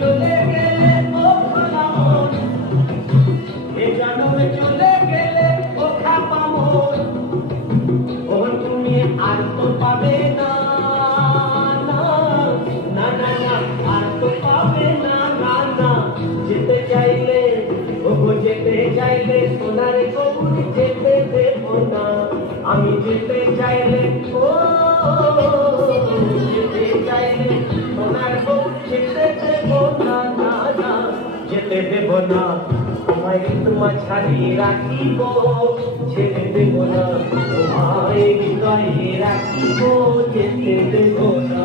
চলে গেলে ও খালামন, এ জনমে চলে গেলে ও খাপামন, ওহন তুমি আর তো পাবে না, না না না না, আর তো পাবে না, না না। যেতে চাইলে ওগো যেতে চাইলে সোনার গৌর যেতে দেব না, আমি যেতে চাইলে ও যেতে চাইলে সোনার গৌর যেতে দেব না, না না, যেতে দেব না। তোমায় তোমায় ছাড়িয়ে রাখিব, ছেড়ে দেব না, তোমায় হৃদয়ে রাখিব, যেতে দেব না।